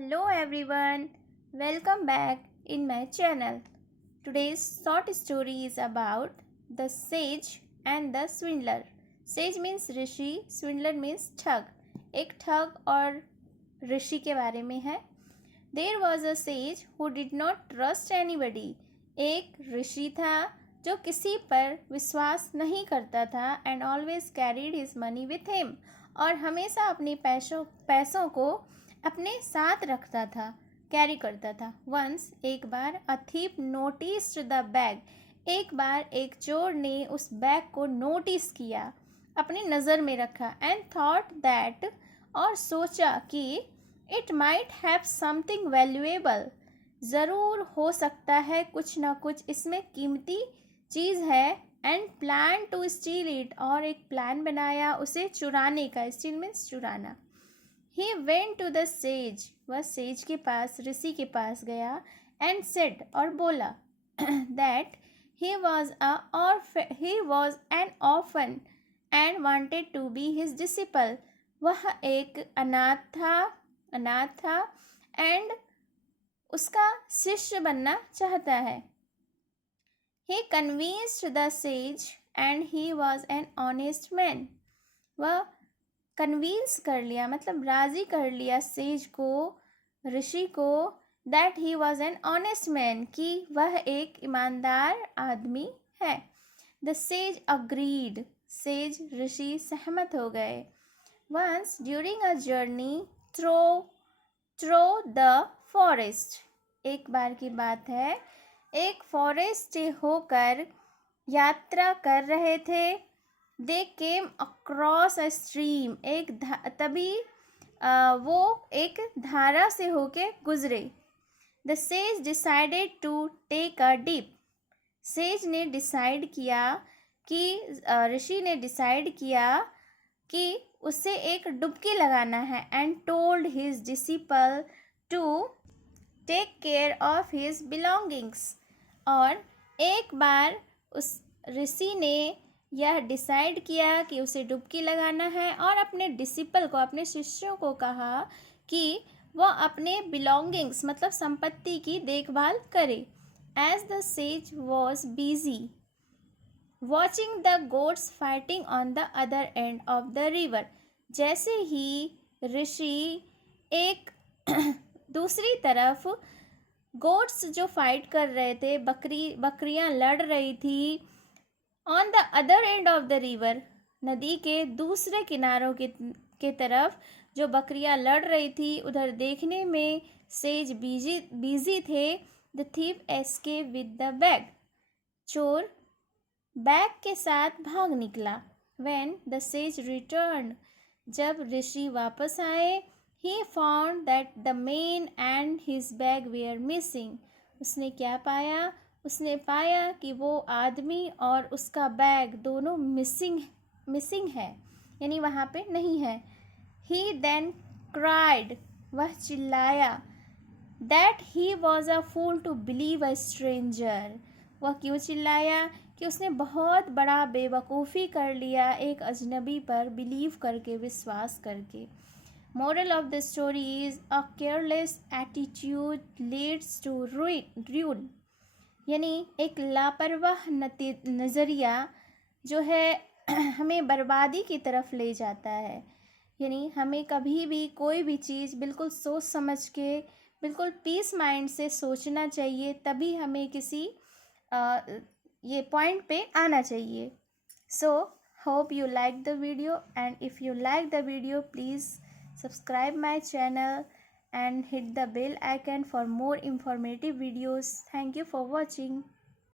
Hello everyone, welcome back in my channel. Today's short story is about the sage and the swindler. Sage means Rishi, swindler means ठग. एक ठग और ऋषि के बारे में है. There was a sage who did not trust anybody. एक ऋषि था जो किसी पर विश्वास नहीं करता था and always carried his money with him. और हमेशा अपने पैसों को अपने साथ रखता था, कैरी करता था. वंस एक बार a thief noticed the bag. एक बार एक चोर ने उस बैग को नोटिस किया, अपनी नज़र में रखा. एंड थॉट दैट, और सोचा कि it might have something valuable, ज़रूर हो सकता है कुछ ना कुछ इसमें कीमती चीज़ है. And plan to steal it, और एक प्लान बनाया उसे चुराने का. स्टील मीन्स चुराना. He went to the sage, वह सेज के पास, ऋषि के पास गया. And said, और बोला that he was an orphan and wanted to be his disciple. वह एक अनाथ था and उसका शिष्य बनना चाहता है. He convinced the sage and he was an honest man. वह कन्विंस कर लिया, मतलब राज़ी कर लिया सेज को, ऋषि को, that he was an honest man, कि वह एक ईमानदार आदमी है. द सेज अग्रीड, सेज ऋषि सहमत हो गए. Once during a journey through the forest, एक बार की बात है, एक फॉरेस्ट से होकर यात्रा कर रहे थे. दे केम अक्रॉस अ स्ट्रीम, तभी वो एक धारा से होके गुजरे. The sage decided to take a dip, sage ने डिसाइड किया कि ऋषि ने डिसाइड किया कि उसे एक डुबकी लगाना है. And told his disciple to take care of his belongings, और एक बार उस ऋषि ने यह डिसाइड किया कि उसे डुबकी लगाना है, और अपने डिसिपल को, अपने शिष्यों को कहा कि वह अपने बिलोंगिंग्स मतलब संपत्ति की देखभाल करे. As the sage was busy watching the goats fighting on the other end of the river, जैसे ही ऋषि एक दूसरी तरफ गोट्स जो फाइट कर रहे थे, बकरियां लड़ रही थी, on the other end of the river, नदी के दूसरे किनारों के तरफ जो बकरियां लड़ रही थी, उधर देखने में सेज बिजी थे. The thief escape with the bag, चोर बैग के साथ भाग निकला. व्हेन द सेज रिटर्न, जब ऋषि वापस आए, he found that the man and his bag were missing. उसने क्या पाया? उसने पाया कि वो आदमी और उसका बैग दोनों मिसिंग है, यानी वहाँ पे नहीं है. ही देन क्राइड, वह चिल्लाया, that he was a fool to believe a stranger. वह क्यों चिल्लाया? कि उसने बहुत बड़ा बेवकूफ़ी कर लिया एक अजनबी पर बिलीव करके, विश्वास करके. Moral of the story is a careless attitude leads to ruin, यानी एक लापरवाह नज़रिया जो है हमें बर्बादी की तरफ ले जाता है. यानी हमें कभी भी कोई भी चीज़ बिल्कुल सोच समझ के, बिल्कुल पीस माइंड से सोचना चाहिए, तभी हमें किसी ये पॉइंट पे आना चाहिए. So hope you like the video, and if you like the video please subscribe my channel and hit the bell icon for more informative videos. Thank you for watching.